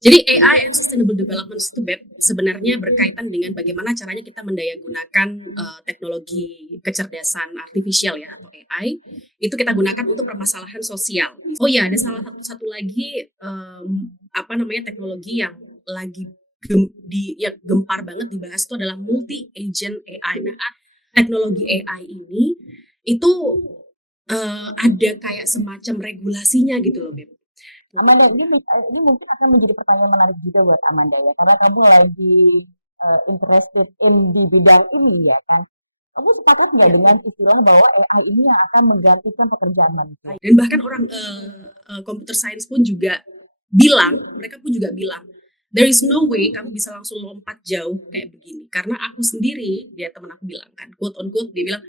Jadi AI and Sustainable Development itu sebenarnya berkaitan dengan bagaimana caranya kita mendayagunakan teknologi kecerdasan artifisial ya atau AI itu kita gunakan untuk permasalahan sosial. Oh ya, ada salah satu lagi apa namanya teknologi yang lagi yang gempar banget dibahas itu adalah multi agent AI. Nah, teknologi AI ini itu ada kayak semacam regulasinya gitu loh, Beb. Amanda, ini mungkin akan menjadi pertanyaan menarik juga buat Amanda ya, karena kamu lagi interested in di bidang ini ya kan. Kamu sepakat nggak dengan istilah bahwa AI ini yang akan menggantikan pekerjaan manusia? Dan bahkan orang computer science pun juga mereka pun juga bilang, there is no way kamu bisa langsung lompat jauh kayak begini. Karena aku sendiri, dia teman aku bilang kan, quote on quote, dia bilang,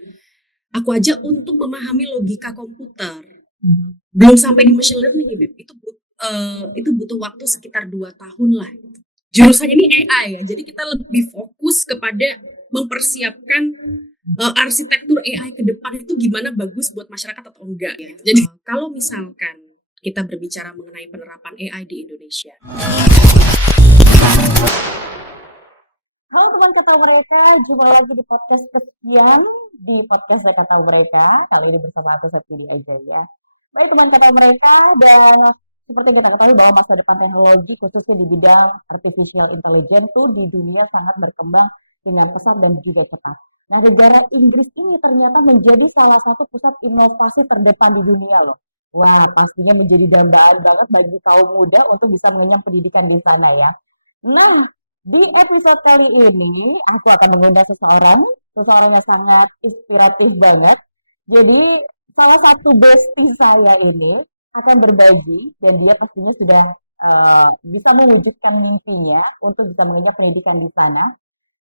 aku aja untuk memahami logika komputer, belum sampai di machine learning, itu butuh waktu sekitar 2 tahun lah. Jurusannya ini AI ya, jadi kita lebih fokus kepada mempersiapkan arsitektur AI ke depan itu gimana bagus buat masyarakat atau enggak ya. Jadi kalau misalkan kita berbicara mengenai penerapan AI di Indonesia. Halo teman kata mereka, jumpa lagi di podcast kesekian di podcast saya kata mereka. Kali ini bersama aku Septidi aja ya. Baik teman kata mereka, dan seperti kita ketahui bahwa masa depan teknologi khususnya di bidang artificial intelligence tuh di dunia sangat berkembang dengan pesat dan juga cepat. Nah, negara Inggris ini ternyata menjadi salah satu pusat inovasi terdepan di dunia loh. Wah, pastinya menjadi dambaan banget bagi kaum muda untuk bisa mengenyam pendidikan di sana ya. Nah, di episode kali ini aku akan mengundang seseorang yang sangat inspiratif banget. Jadi salah satu bestie saya ini akan berbagi dan dia pastinya sudah bisa mewujudkan mimpinya untuk bisa mengenyam pendidikan di sana.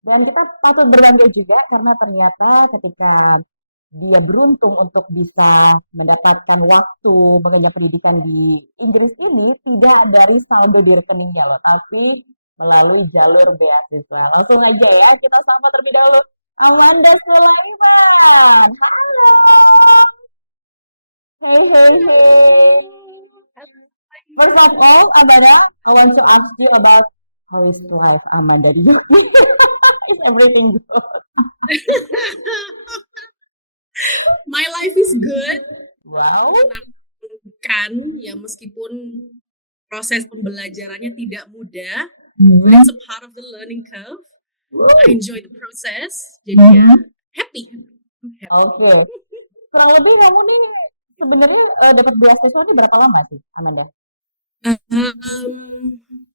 Dan kita patut berbangga juga karena ternyata ketika dia beruntung untuk bisa mendapatkan waktu mengenyam pendidikan di Inggris ini tidak dari saldo di rekeningnya loh, tapi melalui jalur beasiswa. Langsung aja ya, kita sapa terlebih dahulu Amanda Sulaiman. Halo. Hey, hey, hey. First of all, Amanda, I want to ask you about how is life, Amanda, di UK? Is everything good? My life is good. Wow. Kan ya meskipun proses pembelajarannya tidak mudah, Hmm. it's a part of the learning curve. I Woo. enjoy the process, jadi ya happy. Oke. Kurang lebih kamu nih sebenarnya dapat beasiswa ini berapa lama sih, Amanda?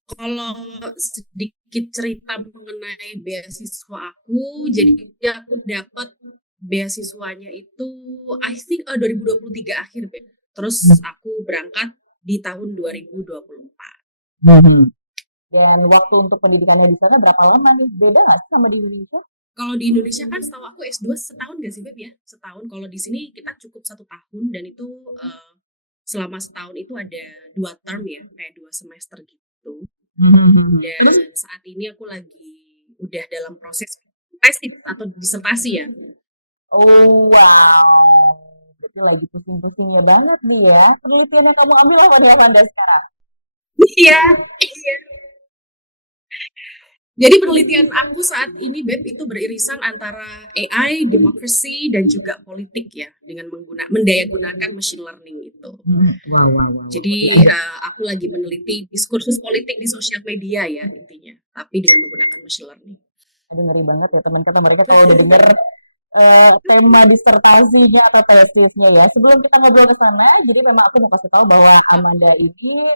Kalau sedikit cerita mengenai beasiswa aku, jadi aku dapat beasiswanya itu I think 2023 akhir, Beb. Terus aku berangkat di tahun 2024. Dan waktu untuk pendidikannya di sana berapa lama nih? Beda nggak sih sama di Indonesia? Kalau di Indonesia kan setahu aku S2 setahun gak sih, Beb ya? Setahun. Kalau di sini kita cukup 1 tahun dan itu selama setahun itu ada 2 term ya, kayak 2 semester gitu. Dan Terus saat ini aku lagi udah dalam proses tesis atau disertasi ya. oh wow, berarti lagi pusing-pusingnya banget nih ya. Penelitian yang kamu ambil apa nih Amanda sekarang? Iya, iya. Jadi penelitian aku saat ini, Beb, itu beririsan antara AI, demokrasi, dan juga politik ya, dengan mendayagunakan machine learning itu. Wow, wow, wow, wow. Jadi aku lagi meneliti diskursus politik di sosial media ya intinya, tapi dengan menggunakan machine learning. Aduh ngeri banget ya teman kata mereka kalau udah denger tema disertasinya atau tesisnya ya. Sebelum kita ngobrol ke sana, jadi memang aku mau kasih tahu bahwa Amanda ini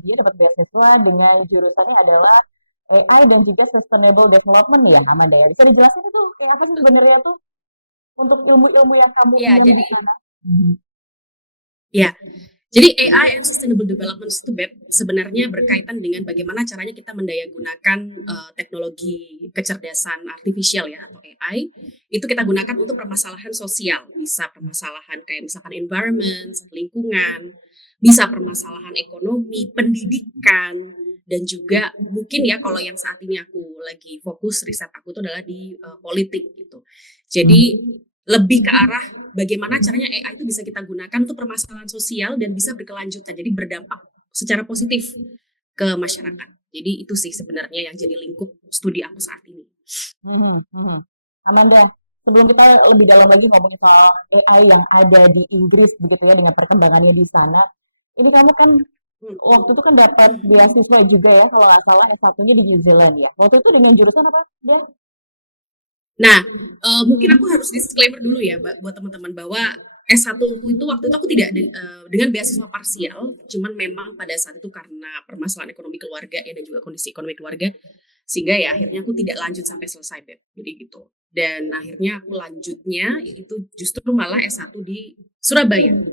dia dapat beasiswa dengan jurusannya adalah AI dan juga Sustainable Development ya, Amanda ya. Bisa dijelasin itu kayak apa sih sebenarnya tuh untuk ilmu-ilmu yang kamu Iya, inyam di jadi sana? ya. Jadi AI and Sustainable Development itu, Beb, sebenarnya berkaitan dengan bagaimana caranya kita mendayagunakan teknologi kecerdasan artifisial ya atau AI itu kita gunakan untuk permasalahan sosial, bisa permasalahan kayak misalkan environment, lingkungan, bisa permasalahan ekonomi, pendidikan, dan juga mungkin ya kalau yang saat ini aku lagi fokus riset aku itu adalah di politik gitu. Jadi lebih ke arah bagaimana caranya AI itu bisa kita gunakan untuk permasalahan sosial dan bisa berkelanjutan, jadi berdampak secara positif ke masyarakat. Jadi itu sih sebenarnya yang jadi lingkup studi aku saat ini. Mhm, mhm. Amanda, sebelum kita lebih dalam lagi ngomongin soal AI yang ada di Inggris begitu ya dengan perkembangannya di sana. Ini kamu kan Hmm. waktu itu kan dapat beasiswa juga ya kalau nggak salah S1-nya di New Zealand ya. Waktu itu dengan jurusan apa? Dia? Nah, mungkin aku harus disclaimer dulu ya buat teman-teman bahwa S1 aku itu waktu itu aku tidak dengan beasiswa parsial, cuman memang pada saat itu karena permasalahan ekonomi keluarga ya dan juga kondisi ekonomi keluarga, sehingga ya akhirnya aku tidak lanjut sampai selesai, Beb. Jadi gitu. Dan akhirnya aku lanjutnya itu justru malah S1 di Surabaya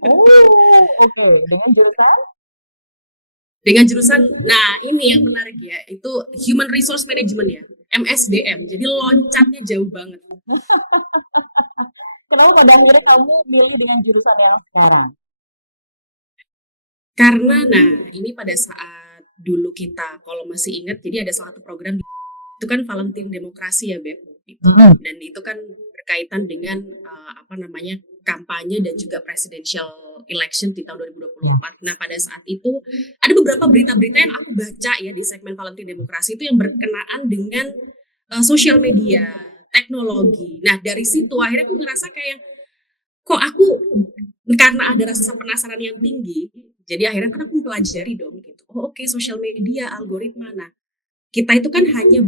Oh, oke. Dengan jurusan? dengan jurusan, nah ini yang menarik ya, itu Human Resource Management ya, MSDM. Jadi loncatnya jauh banget. Kenapa pada akhirnya kamu milih dengan jurusan yang sekarang? Karena nah ini pada saat dulu kita kalau masih ingat, jadi ada salah satu program itu kan Valentine Demokrasi ya, Beb, gitu. Mm-mm. Dan itu kan berkaitan dengan apa namanya, kampanye dan juga presidential election di tahun Ya. 2024. Nah, pada saat itu ada beberapa berita-berita yang aku baca ya di segmen Valentine Demokrasi itu yang berkenaan dengan sosial media, teknologi. Nah, dari situ akhirnya aku ngerasa kayak kok aku, karena ada rasa penasaran yang tinggi, jadi akhirnya kan aku pelajari dong gitu. Oh, oke, sosial media, algoritma. Nah, kita itu kan hanya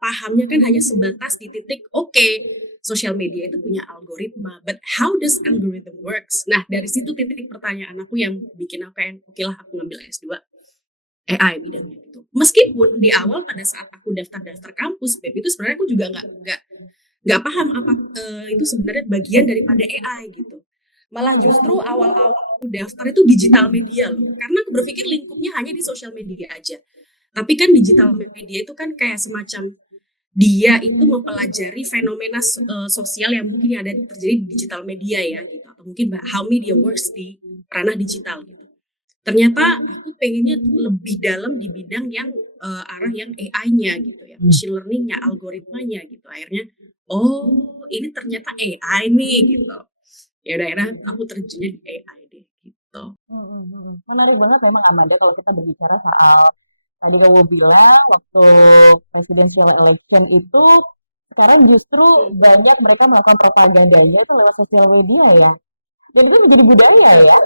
pahamnya kan hanya sebatas di titik oke, sosial media itu punya algoritma, but how does algorithm works? Nah, dari situ titik pertanyaan aku yang bikin aku kayak oke lah aku ngambil S2 AI bidang gitu. Meskipun di awal pada saat aku daftar kampus, Beb, itu sebenarnya aku juga nggak paham apa itu sebenarnya bagian daripada AI gitu. Malah justru awal-awal aku daftar itu digital media loh, karena aku berpikir lingkupnya hanya di sosial media aja. Tapi kan digital media itu kan kayak semacam dia itu mempelajari fenomena sosial yang mungkin ada terjadi di digital media ya gitu, atau mungkin how media works di ranah digital gitu. Ternyata aku pengennya lebih dalam di bidang yang arah yang AI-nya gitu ya, machine learning-nya, algoritmanya gitu. Akhirnya, oh ini ternyata AI nih gitu. Ya udah akhirnya aku terjunnya di AI deh gitu. Menarik banget memang Amanda kalau kita berbicara soal tadi kamu bilang waktu presidential election itu sekarang justru banyak mereka melakukan propagandanya itu lewat sosial media ya. Dan itu menjadi budaya ya.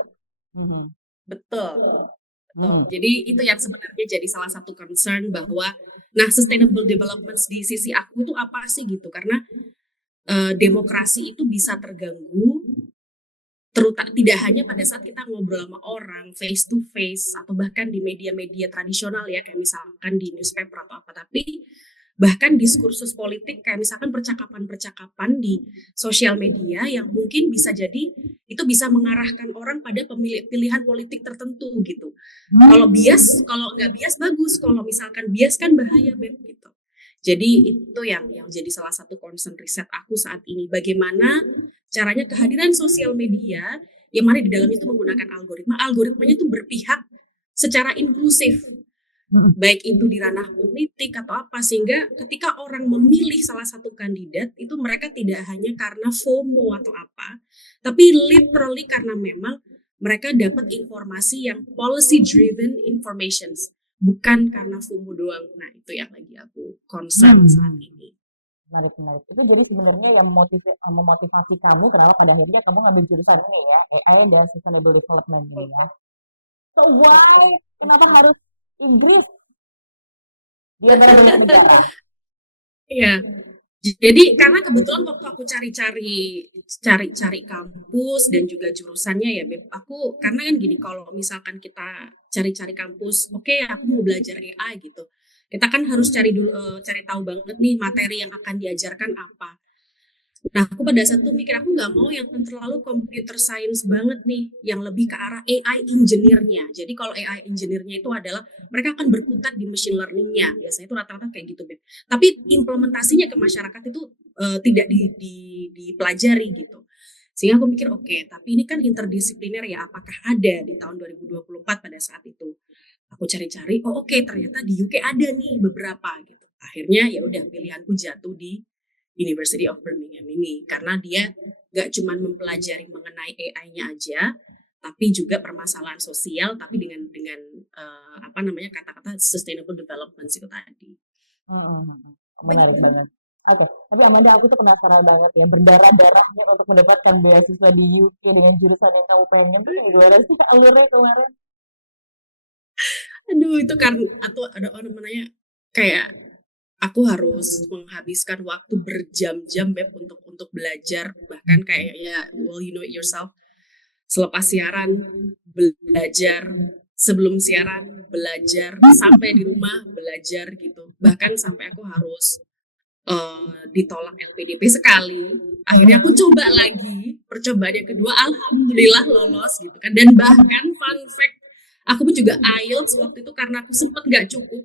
Mhm. Betul. Mhm. Jadi itu yang sebenarnya jadi salah satu concern bahwa, nah sustainable development di sisi aku tuh apa sih gitu, karena demokrasi itu bisa terganggu, terutama tidak hanya pada saat kita ngobrol sama orang face to face atau bahkan di media-media tradisional ya kayak misalkan di newspaper atau apa, tapi bahkan diskursus politik kayak misalkan percakapan-percakapan di sosial media yang mungkin bisa jadi itu bisa mengarahkan orang pada pilihan politik tertentu gitu. Kalau bias, kalau nggak bias bagus, kalau misalkan bias kan bahaya, Beb, gitu. Jadi itu yang jadi salah satu concern riset aku saat ini. Bagaimana caranya kehadiran sosial media yang mana di dalam itu menggunakan algoritma, algoritmanya itu berpihak secara inklusif, baik itu di ranah politik atau apa, sehingga ketika orang memilih salah satu kandidat itu mereka tidak hanya karena FOMO atau apa, tapi literally karena memang mereka dapat informasi yang policy driven informations, bukan karena FOMO doang. Nah itu yang lagi aku concern saat ini. Menarik, menarik. Itu jadi sebenarnya yang memotivasi kamu kenapa pada akhirnya kamu ngambil jurusan ini ya, AI dan Sustainable Development ini ya. So why? Kenapa harus Inggris di antara banyak negara? Iya. Jadi karena kebetulan waktu aku cari kampus dan juga jurusannya ya, Beb, aku karena kan gini, kalau misalkan kita cari-cari kampus, oke aku mau belajar AI gitu. Kita kan harus cari dulu, cari tahu banget nih materi yang akan diajarkan apa. Nah, aku pada saat itu mikir aku nggak mau yang terlalu computer science banget nih, yang lebih ke arah AI engineer-nya. Jadi kalau AI engineer-nya itu adalah mereka akan berkutat di machine learning-nya. Biasanya itu rata-rata kayak gitu, Beb. Tapi implementasinya ke masyarakat itu tidak dipelajari gitu. Sehingga aku mikir, oke, tapi ini kan interdisipliner ya, apakah ada di tahun 2024 pada saat itu? Aku cari-cari, oh oke, ternyata di UK ada nih beberapa. Gitu. Akhirnya ya udah pilihanku jatuh di University of Birmingham ini karena dia gak cuma mempelajari mengenai AI-nya aja, tapi juga permasalahan sosial, tapi dengan apa namanya, kata-kata sustainable development itu tadi. Mhm mhm. Menarik banget. Oke, tapi Amanda aku tuh penasaran banget ya, berdarah-darahnya untuk mendapatkan beasiswa di UK dengan jurusan yang kamu pengen tuh kayak gimana sih alurnya kemarin? Aduh itu kan atau ada orang namanya kayak aku harus menghabiskan waktu berjam-jam Beb untuk belajar bahkan kayak ya well you know it yourself selepas siaran belajar sebelum siaran belajar sampai di rumah belajar gitu bahkan sampai aku harus ditolak LPDP sekali akhirnya aku coba lagi percobaan yang kedua alhamdulillah lolos gitu kan dan bahkan fun fact aku pun juga IELTS waktu itu karena aku sempet nggak cukup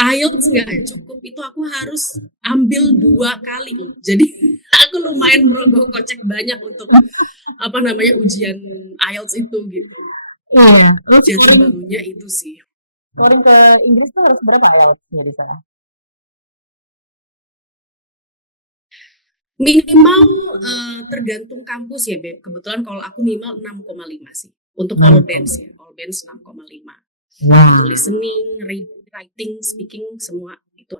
IELTS nggak cukup itu aku harus ambil 2 kali loh jadi aku lumayan merogoh kocek banyak untuk apa namanya ujian IELTS itu gitu Iya, lu jatuh bangunnya itu sih scoring ke Inggris tuh harus berapa IELTS-nya di sana? minimal tergantung kampus ya Beb kebetulan kalau aku minimal 6,5 sih untuk all bands ya all bands 6,5 Wah. listening reading writing speaking semua itu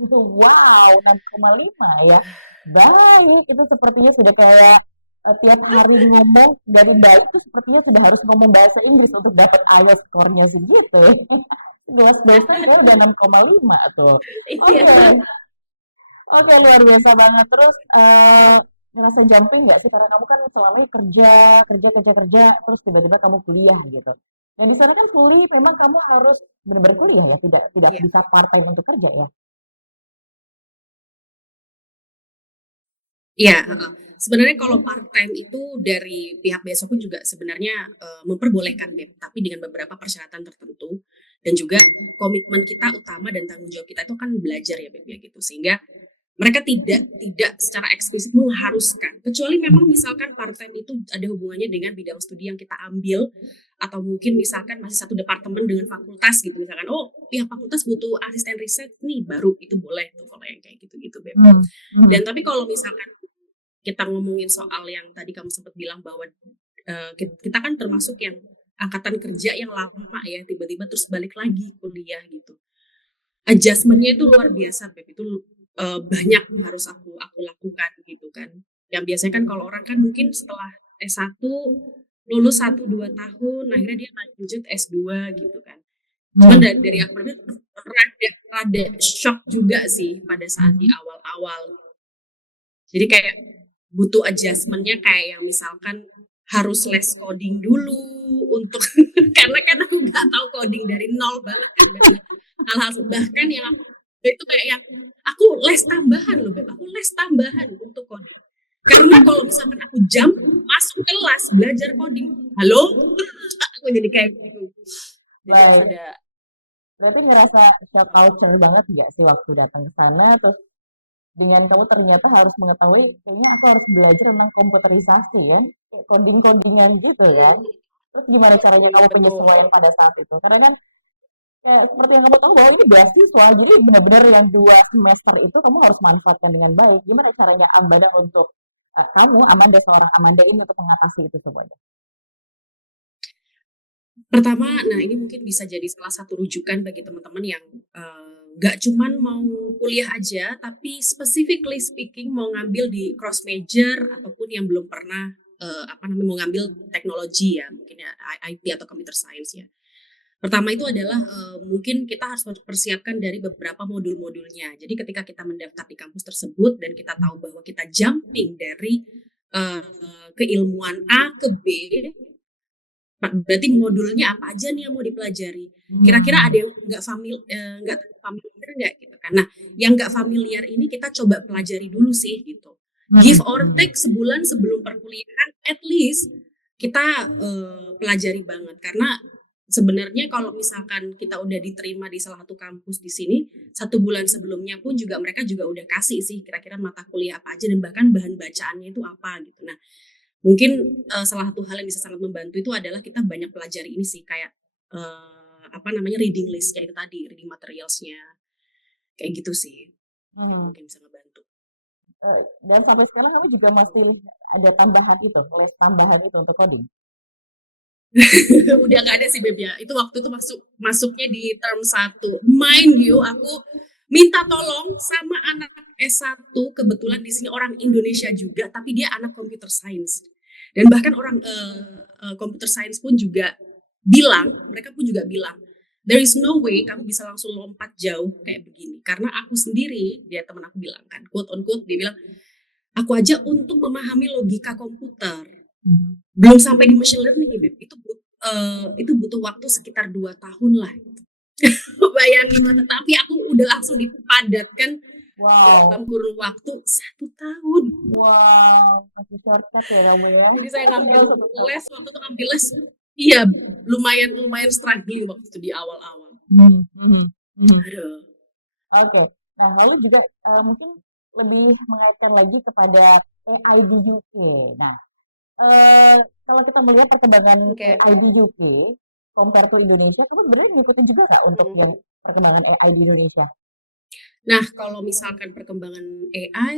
Wow, 6,5 ya. Baik, itu sepertinya sudah kayak tiap hari ngomong dari baik itu sepertinya sudah harus ngomong bahasa Inggris untuk dapat IELTS skornya segitu. Kelas dosen kayak udah 6,5 tuh. iya Oke, oke luar biasa banget. Terus ngerasa jumping nggak sih? Karena kamu kan selama ini kerja, kerja, kerja, kerja, terus tiba-tiba kamu kuliah gitu. Dan di sana kan fully memang kamu harus benar-benar kuliah ya, tidak iya bisa part time untuk kerja ya. iya sebenarnya kalau part time itu dari pihak beasiswa pun juga sebenarnya memperbolehkan ya tapi dengan beberapa persyaratan tertentu dan juga komitmen kita utama dan tanggung jawab kita itu kan belajar ya Beb ya gitu sehingga mereka tidak secara eksplisit mengharuskan kecuali memang misalkan part time itu ada hubungannya dengan bidang studi yang kita ambil atau mungkin misalkan masih satu departemen dengan fakultas gitu misalkan oh pihak fakultas butuh asisten riset nih baru itu boleh tuh kalau yang kayak gitu-gitu Beb Hmm, hmm. dan tapi kalau misalkan kita ngomongin soal yang tadi kamu sempat bilang bahwa kita kan termasuk yang angkatan kerja yang lama ya tiba-tiba terus balik lagi kuliah gitu adjustmentnya itu luar biasa Beb itu banyak harus aku lakukan gitu kan yang biasanya kan kalau orang kan mungkin setelah S1 lulus 1-2 tahun akhirnya dia lanjut S2 gitu kan cuma Hmm. dari aku rada shock juga sih pada saat di awal-awal jadi kayak butuh adjustmentnya kayak yang misalkan harus les coding dulu untuk karena kan aku nggak tahu coding dari nol banget kan Beb. Hal-hal bahkan yang aku itu kayak yang aku les tambahan loh Beb. Aku les tambahan untuk coding. Karena kalau misalkan aku jam masuk kelas belajar coding, halo, aku jadi kayak gitu. Jadi Baik, rada berarti ngerasa shock culture banget nggak sih waktu datang ke sana, terus dengan kamu ternyata harus mengetahui, kayaknya aku harus belajar tentang komputerisasi kan, kayak coding-codingan gitu kan. Terus gimana caranya kamu penyesuaian betul. pada saat itu? Karena kan kayak seperti yang kamu tahu bahwa ini beasiswa, jadi benar-benar yang 2 semester itu kamu harus manfaatkan dengan baik. Gimana caranya Amanda untuk kamu, Amanda seorang Amanda ini untuk mengatasi itu semuanya? Pertama, nah ini mungkin bisa jadi salah satu rujukan bagi teman-teman yang nggak cuman mau kuliah aja, tapi specifically speaking mau ngambil di cross major ataupun yang belum pernah apa namanya mau ngambil teknologi ya, mungkin ya IT atau computer science ya. Pertama itu adalah mungkin kita harus persiapkan dari beberapa modul-modulnya. Jadi ketika kita mendaftar di kampus tersebut dan kita tahu bahwa kita jumping dari keilmuan A ke B, berarti modulnya apa aja nih yang mau dipelajari? Kira-kira ada yang nggak familiar nggak gitu kan? Nah, yang nggak familiar ini kita coba pelajari dulu sih gitu. Give or take sebulan sebelum perkuliahan, at least kita pelajari banget karena sebenarnya kalau misalkan kita udah diterima di salah satu kampus di sini, 1 bulan sebelumnya pun juga mereka juga udah kasih sih kira-kira mata kuliah apa aja dan bahkan bahan bacaannya itu apa gitu. Nah, mungkin salah satu hal yang bisa sangat membantu itu adalah kita banyak pelajari ini sih kayak apa namanya reading list-nya itu tadi, reading materials-nya kayak gitu sih. Yang Hmm. mungkin bisa ngebantu. Dan sampai sekarang kamu juga masih ada tambahan itu, les tambahan itu untuk coding. Udah nggak ada sih Beb ya. Itu waktu itu masuknya di term 1. Mind you, aku minta tolong sama anak S1, kebetulan di sini orang Indonesia juga, tapi dia anak computer science. Dan bahkan orang computer science pun juga mereka pun juga bilang, there is no way kamu bisa langsung lompat jauh kayak begini. Karena aku sendiri, dia teman aku bilang kan, quote on quote, dia bilang, aku aja untuk memahami logika komputer belum sampai di machine learning Beb. Itu butuh waktu sekitar 2 tahun lah. Bayangin, tapi aku udah langsung dipadatkan Wow, dalam kurun waktu 1 tahun. wow, masih shortcut ya kamu ya? Jadi saya Dalam ngambil 1 tahun. les, waktu itu ambil les, iya lumayan struggling waktu itu di awal-awal. Mhm, mhm, mhm. Aduh. Oke, nah lalu juga mungkin lebih mengaitkan lagi kepada AI di UK. Nah, kalau kita melihat perkembangan Oke. AI di UK compare to Indonesia, kamu sebenarnya ngikutin juga nggak untuk yang perkembangan AI di Indonesia? Nah, kalau misalkan perkembangan AI,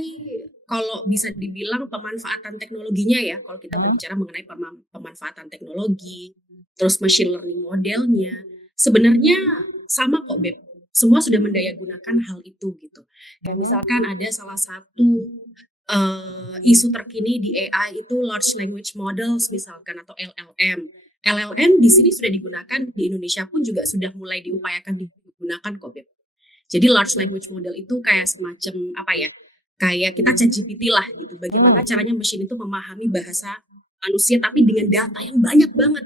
kalau bisa dibilang pemanfaatan teknologinya ya, kalau kita Hah? berbicara mengenai pemanfaatan teknologi, terus machine learning modelnya, sebenarnya sama kok Beb. Semua sudah mendayagunakan hal itu gitu. Kayak Mhm. misalkan ada salah satu isu terkini di AI itu large language models misalkan atau LLM. LLM di sini sudah digunakan, di Indonesia pun juga sudah mulai diupayakan digunakan kok Beb. Jadi large language model itu kayak semacam apa ya? Kayak kita ChatGPT lah gitu. Bagaimana caranya mesin itu memahami bahasa manusia tapi dengan data yang banyak banget.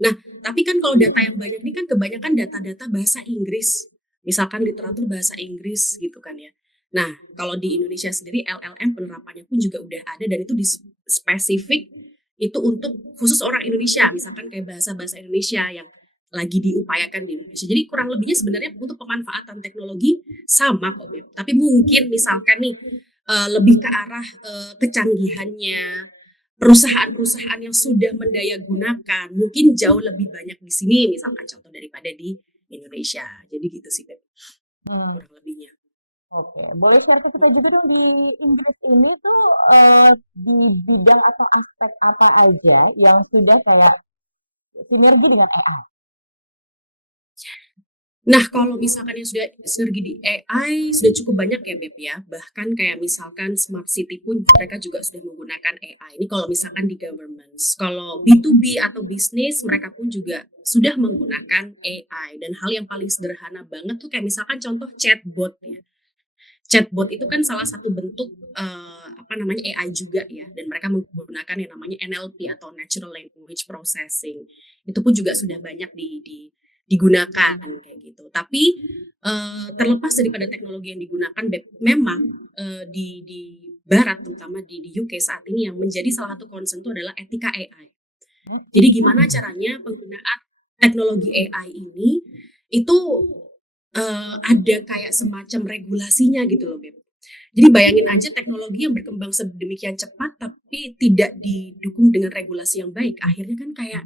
Nah, tapi kan kalau data yang banyak ini kan kebanyakan data-data bahasa Inggris. Misalkan literatur bahasa Inggris gitu kan ya. Nah, kalau di Indonesia sendiri LLM penerapannya pun juga udah ada dan itu spesifik itu untuk khusus orang Indonesia, misalkan kayak bahasa-bahasa Indonesia yang lagi diupayakan di Indonesia. Jadi kurang lebihnya sebenarnya untuk pemanfaatan teknologi sama kok, Beb. Tapi mungkin misalkan nih lebih ke arah kecanggihannya perusahaan-perusahaan yang sudah mendaya gunakan mungkin jauh lebih banyak di sini misalkan contoh daripada di Indonesia. Jadi gitu sih, Beb, Hmm, kurang lebihnya. oke. Boleh share ke kita juga dong di Inggris ini tuh di bidang atau aspek apa aja yang sudah kayak sinergi dengan AI? Nah, kalau misalkan yang sudah sinergi di AI sudah cukup banyak ya, Beb ya. Bahkan kayak misalkan smart city pun mereka juga sudah menggunakan AI. Ini kalau misalkan di governance. Kalau B2B atau bisnis mereka pun juga sudah menggunakan AI. Dan hal yang paling sederhana banget tuh kayak misalkan contoh chatbot ya. Chatbot itu kan salah satu bentuk apa namanya AI juga ya, dan mereka menggunakan yang namanya NLP atau Natural Language Processing. Itu pun juga sudah banyak digunakan kayak gitu. Tapi terlepas daripada teknologi yang digunakan, memang di Barat terutama di UK saat ini yang menjadi salah satu concern itu adalah etika AI. Jadi Etika? gimana caranya penggunaan teknologi AI ini itu ada kayak semacam regulasinya gitu loh, Beb. Jadi bayangin aja teknologi yang berkembang sedemikian cepat tapi tidak didukung dengan regulasi yang baik, akhirnya kan kayak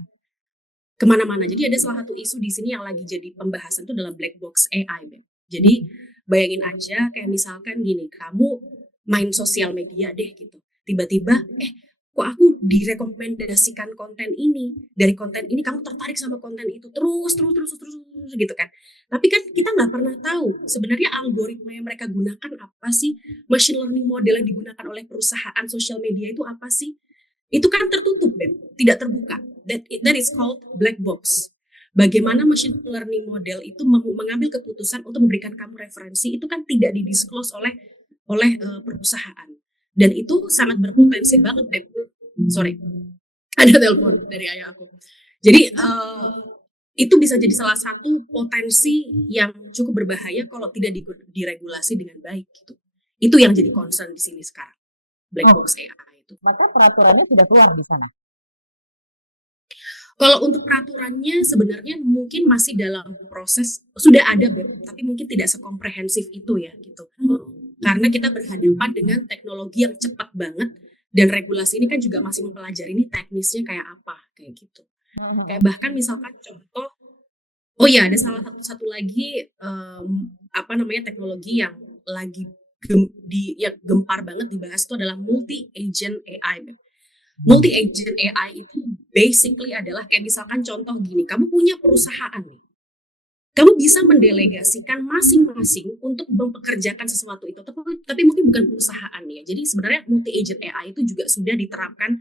kemana-mana. Jadi ada salah satu isu di sini yang lagi jadi pembahasan itu dalam black box AI, Beb. Jadi bayangin aja kayak misalkan gini, kamu main sosial media deh gitu. Tiba-tiba, kok aku direkomendasikan konten ini. Dari konten ini kamu tertarik sama konten itu terus gitu kan. Tapi kan kita nggak pernah tahu sebenarnya algoritma yang mereka gunakan apa sih, machine learning model yang digunakan oleh perusahaan sosial media itu apa sih? Itu kan tertutup, Beb, tidak terbuka. That is called black box. Bagaimana machine learning model itu mengambil keputusan untuk memberikan kamu referensi itu kan tidak didisclose oleh perusahaan. Dan itu sangat berpotensi banget, Beb. Sorry, ada telepon dari ayah aku. Jadi itu bisa jadi salah satu potensi yang cukup berbahaya kalau tidak diregulasi dengan baik gitu. Itu yang jadi concern di sini sekarang. Black Oh, box AI itu. maka peraturannya sudah keluar di sana. Kalau untuk peraturannya sebenarnya mungkin masih dalam proses, sudah ada, tapi mungkin tidak sekomprehensif itu ya gitu. Karena kita berhadapan dengan teknologi yang cepat banget dan regulasi ini kan juga masih mempelajari ini teknisnya kayak apa kayak gitu. Kayak bahkan misalkan contoh, oh ya ada salah satu lagi apa namanya teknologi yang lagi yang gempar banget dibahas itu adalah multi agent AI. Multi agent AI itu basically adalah kayak misalkan contoh gini, kamu punya perusahaan, kamu bisa mendelegasikan masing-masing untuk mempekerjakan sesuatu itu, tapi mungkin bukan perusahaan ya. Jadi sebenarnya multi agent AI itu juga sudah diterapkan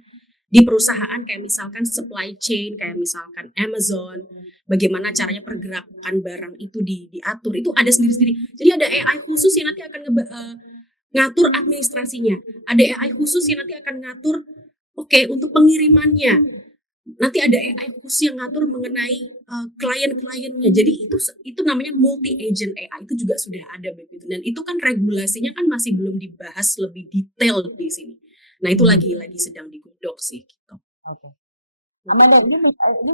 di perusahaan kayak misalkan supply chain, kayak misalkan Amazon, bagaimana caranya pergerakan barang itu diatur, itu ada sendiri-sendiri. Jadi ada AI khusus yang nanti akan ngatur administrasinya, ada AI khusus yang nanti akan ngatur, oke, untuk pengirimannya, nanti ada AI khusus yang ngatur mengenai klien-kliennya. Jadi itu namanya multi agent AI, itu juga sudah ada begitu. Dan itu kan regulasinya kan masih belum dibahas lebih detail di sini. Nah, itu lagi sedang digodok sih gitu. Oke. Amanda, ini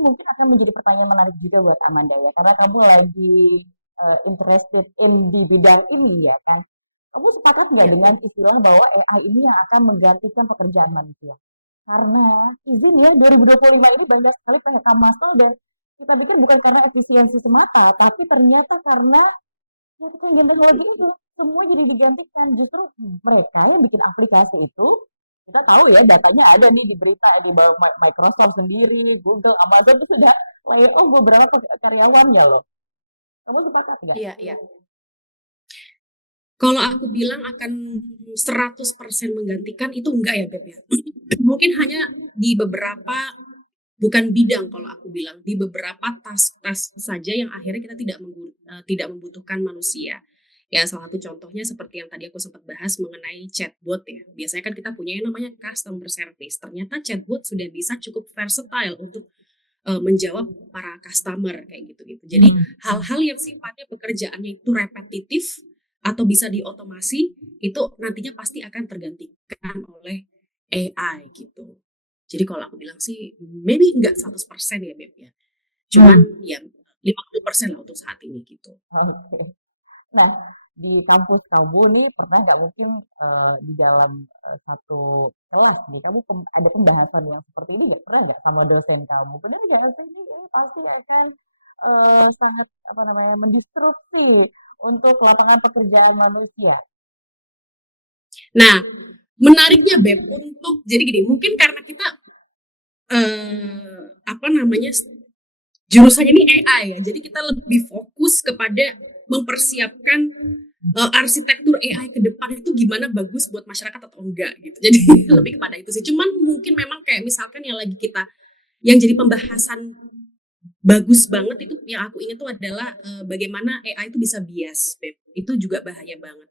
mungkin akan menjadi pertanyaan menarik juga buat Amanda ya, karena kamu lagi interested in di bidang ini ya kan. Kamu sepakat nggak dengan istilah bahwa AI ini yang akan menggantikan pekerjaan manusia? Karena izin ya, 2025 ini banyak sekali PHK massal dan kita pikir bukan karena efisiensi semata, tapi ternyata karena ya kecanggihan teknologi itu semua jadi digantikan. Justru mereka yang bikin aplikasi itu, kita tahu ya datanya ada nih di berita di bawah Microsoft sendiri, Google, Amazon tuh sudah layoff beberapa karyawannya loh. Kamu sepakat nggak? Iya, iya. Kalau aku bilang akan 100% menggantikan itu enggak ya, Beb ya. Mungkin hanya di beberapa, bukan bidang kalau aku bilang, di beberapa task-task saja yang akhirnya kita tidak membutuhkan manusia. Ya, salah satu contohnya seperti yang tadi aku sempat bahas mengenai chatbot ya. Biasanya kan kita punya yang namanya customer service. Ternyata chatbot sudah bisa cukup versatile untuk menjawab para customer kayak gitu-gitu. Jadi hal-hal yang sifatnya pekerjaannya itu repetitif atau bisa diotomasi itu nantinya pasti akan tergantikan oleh AI gitu. Jadi kalau aku bilang sih maybe enggak 100% ya Beb ya. Cuman ya 50% lah untuk saat ini gitu. Oke. Nah, di kampus kamu nih pernah nggak mungkin di dalam satu kelas nih kamu ada pembahasan yang seperti ini nggak? Pernah nggak sama dosen kamu? Benar nggak sih ini pasti akan sangat apa namanya mendistrupsi untuk lapangan pekerjaan manusia. Nah, menariknya Beb untuk jadi gini, mungkin karena kita apa namanya jurusannya ini AI ya, jadi kita lebih fokus kepada mempersiapkan arsitektur AI ke depan itu gimana bagus buat masyarakat atau enggak gitu. Jadi lebih kepada itu sih. Cuman mungkin memang kayak misalkan yang lagi kita yang jadi pembahasan bagus banget itu yang aku ingat tuh adalah bagaimana AI itu bisa bias, Beb. Itu juga bahaya banget.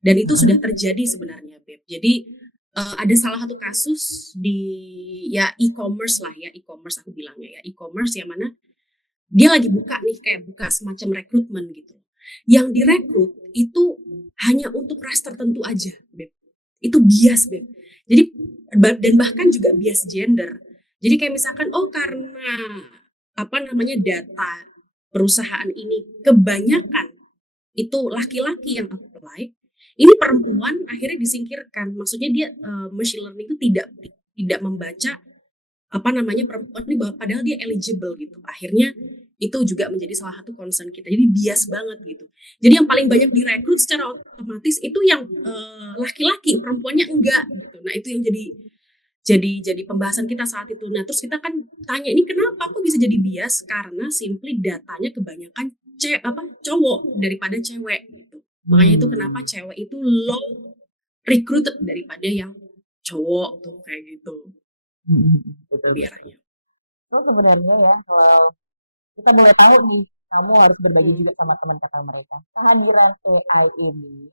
Dan itu sudah terjadi sebenarnya, Beb. Jadi ada salah satu kasus di ya e-commerce lah ya, e-commerce aku bilangnya ya, e-commerce yang mana dia lagi buka nih kayak buka semacam rekrutmen gitu. Yang direkrut itu hanya untuk ras tertentu aja, Beb. Itu bias, Beb. Jadi dan bahkan juga bias gender. Jadi kayak misalkan oh karena apa namanya data perusahaan ini kebanyakan itu laki-laki yang apply, ini perempuan akhirnya disingkirkan. Maksudnya dia machine learning itu tidak membaca apa namanya perempuan ini bahwa padahal dia eligible gitu. Akhirnya itu juga menjadi salah satu concern kita. Jadi bias banget gitu. Jadi yang paling banyak direkrut secara otomatis itu yang laki-laki, perempuannya enggak gitu. Nah, itu yang jadi pembahasan kita saat itu. Nah, terus kita kan tanya ini kenapa kok bisa jadi bias? Karena simply datanya kebanyakan cowok daripada cewek gitu. Makanya itu kenapa cewek itu low recruited daripada yang cowok tuh kayak gitu. Betul betul. So sebenarnya ya kalau kita boleh tahu nih, kamu harus berbagi juga sama teman kata mereka. Kehadiran AI ini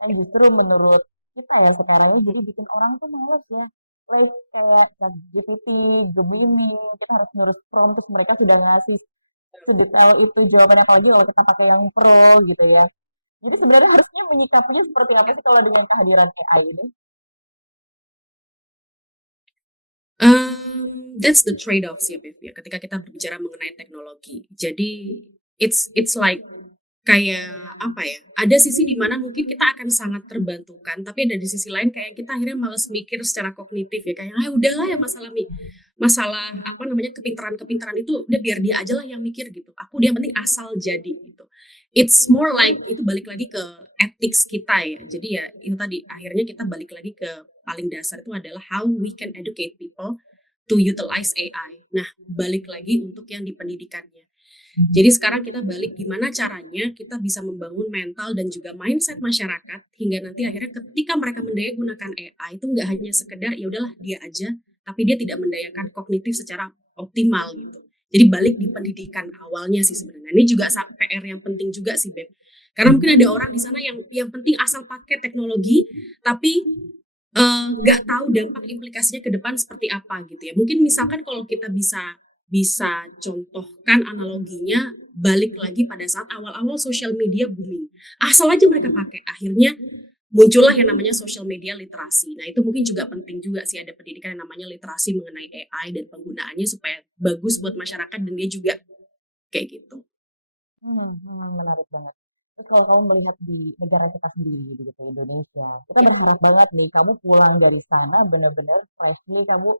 kan justru menurut kita ya sekarang ya jadi bikin orang tuh males ya. Like kayak ChatGPT, Gemini, kita harus ngurus prompt terus mereka sudah ngasih sedetail itu jawabannya apalagi kalau kita pakai yang pro gitu ya. Jadi sebenarnya harusnya menyikapinya seperti apa sih kalau dengan kehadiran AI ini? That's the trade-off sih, Beb, ya, ketika kita berbicara mengenai teknologi. Jadi it's like kayak apa ya? Ada sisi di mana mungkin kita akan sangat terbantukan, tapi ada di sisi lain kayak kita akhirnya males mikir secara kognitif ya, kayak udahlah ya masalah apa namanya kepintaran itu udah biar dia aja lah yang mikir gitu. Aku dia penting asal jadi gitu. It's more like itu balik lagi ke ethics kita ya. Jadi ya itu tadi akhirnya kita balik lagi ke paling dasar itu adalah how we can educate people to utilize AI. Nah, balik lagi untuk yang di pendidikannya. Jadi sekarang kita balik gimana caranya kita bisa membangun mental dan juga mindset masyarakat hingga nanti akhirnya ketika mereka mendaya gunakan AI itu nggak hanya sekedar ya udahlah dia aja, tapi dia tidak mendayakan kognitif secara optimal gitu. Jadi balik di pendidikan awalnya sih sebenarnya. Ini juga PR yang penting juga sih Beb. Karena mungkin ada orang di sana yang penting asal pakai teknologi tapi nggak tahu dampak implikasinya ke depan seperti apa gitu ya. Mungkin misalkan kalau kita bisa contohkan analoginya balik lagi pada saat awal-awal social media booming. Asal aja mereka pakai, akhirnya muncullah yang namanya social media literasi. Nah itu mungkin juga penting juga sih ada pendidikan yang namanya literasi mengenai AI dan penggunaannya supaya bagus buat masyarakat dan dia juga kayak gitu. Menarik banget. Terus kalau kamu melihat di negara kita sendiri begitu Indonesia, kita berharap banget nih kamu pulang dari sana benar-benar freshly kamu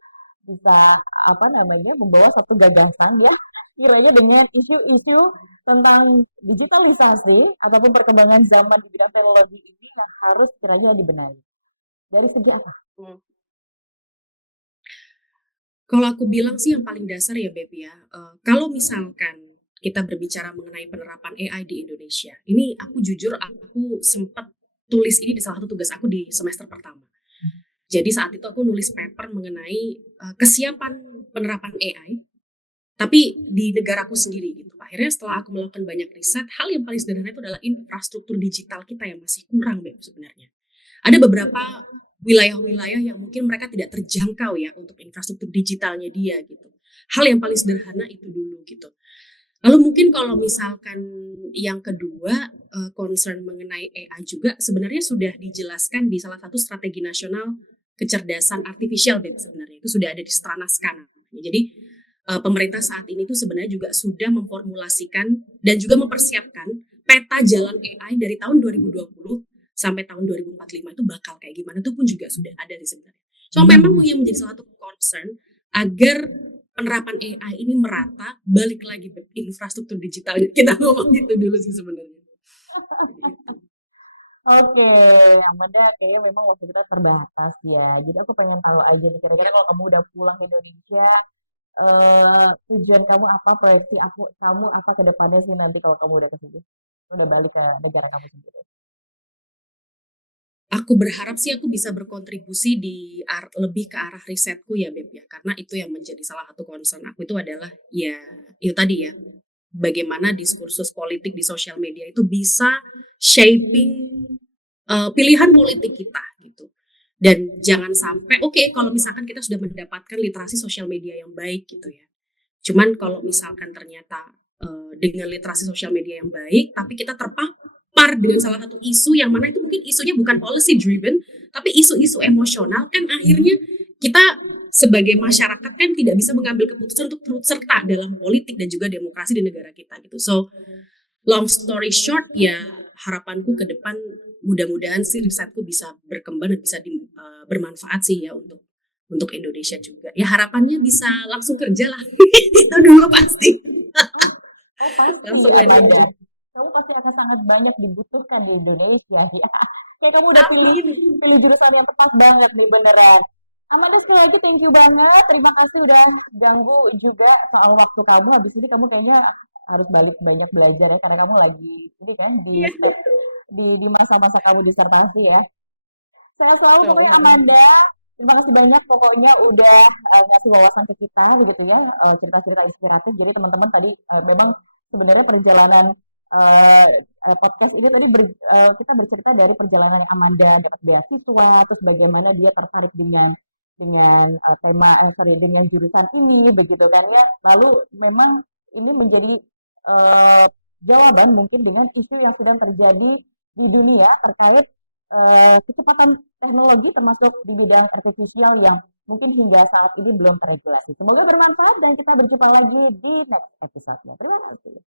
bisa apa namanya membawa satu gagasan ya kiranya dengan isu-isu tentang digitalisasi ataupun perkembangan zaman di bidang teknologi ini yang harus kiranya dibenahi. Dari segi apa? Kalau aku bilang sih yang paling dasar ya Beb ya, kalau misalkan kita berbicara mengenai penerapan AI di Indonesia, ini aku jujur aku sempat tulis ini di salah satu tugas aku di semester pertama. Jadi saat itu aku nulis paper mengenai kesiapan penerapan AI, tapi di negaraku sendiri gitu. Akhirnya setelah aku melakukan banyak riset, hal yang paling sederhana itu adalah infrastruktur digital kita yang masih kurang Beb sebenarnya. Ada beberapa wilayah-wilayah yang mungkin mereka tidak terjangkau ya untuk infrastruktur digitalnya dia gitu. Hal yang paling sederhana itu dulu gitu. Lalu mungkin kalau misalkan yang kedua concern mengenai AI juga sebenarnya sudah dijelaskan di salah satu strategi nasional kecerdasan artifisial sebenarnya itu sudah ada di Stranascan. Jadi pemerintah saat ini tuh sebenarnya juga sudah memformulasikan dan juga mempersiapkan peta jalan AI dari tahun 2020 sampai tahun 2045 itu bakal kayak gimana itu pun juga sudah ada di sebenarnya. So memang yang menjadi salah satu concern agar penerapan AI ini merata, balik lagi infrastruktur digital kita ngomong itu dulu sih sebenarnya. Oke, Amanda kayaknya memang waktu kita terbatas ya. Jadi aku pengen tahu aja nih kira-kira kalau kamu udah pulang ke Indonesia, tujuan kamu apa, proyeksi kamu apa ke depannya sih nanti kalau kamu udah ke sini? Udah balik ke negara kamu sendiri. Aku berharap sih aku bisa berkontribusi lebih ke arah risetku ya Beb ya, karena itu yang menjadi salah satu concern aku itu adalah ya itu tadi ya, bagaimana diskursus politik di sosial media itu bisa shaping pilihan politik kita gitu. Dan jangan sampai kalau misalkan kita sudah mendapatkan literasi sosial media yang baik gitu ya. Cuman kalau misalkan ternyata dengan literasi sosial media yang baik, tapi kita terpapar dengan salah satu isu yang mana itu mungkin isunya bukan policy driven, tapi isu-isu emosional kan akhirnya kita sebagai masyarakat kan tidak bisa mengambil keputusan untuk turut serta dalam politik dan juga demokrasi di negara kita gitu. So long story short ya harapanku ke depan mudah-mudahan sih risetku bisa berkembang dan bisa bermanfaat sih ya untuk Indonesia juga. Ya harapannya bisa langsung kerja lah. Itu dulu pasti. Oh pasti Amanda. Kamu pasti akan sangat banyak dibutuhkan di Indonesia ya. Kayak kamu udah pilih jurusan yang tepat banget nih beneran. Amanda sekali lagi thank you banget. Terima kasih udah ganggu juga soal waktu kamu. Habis ini kamu kayaknya harus balik banyak belajar ya karena kamu lagi ini kan di step di masa-masa kamu disertasi ya. Saya selalu pokoknya Amanda. Terima kasih banyak pokoknya udah ngasih wawasan ke kita begitu ya, cerita-cerita inspiratif. Jadi teman-teman tadi memang sebenarnya perjalanan podcast ini tadi kita bercerita dari perjalanan yang Amanda dapat beasiswa, terus bagaimana dia tertarik dengan dengan jurusan ini begitu kan ya. Lalu memang ini menjadi jawaban mungkin dengan isu yang sedang terjadi di dunia terkait kecepatan teknologi termasuk di bidang artifisial yang mungkin hingga saat ini belum terregulasi. Semoga bermanfaat dan kita berjumpa lagi di next episode-nya. Terima kasih.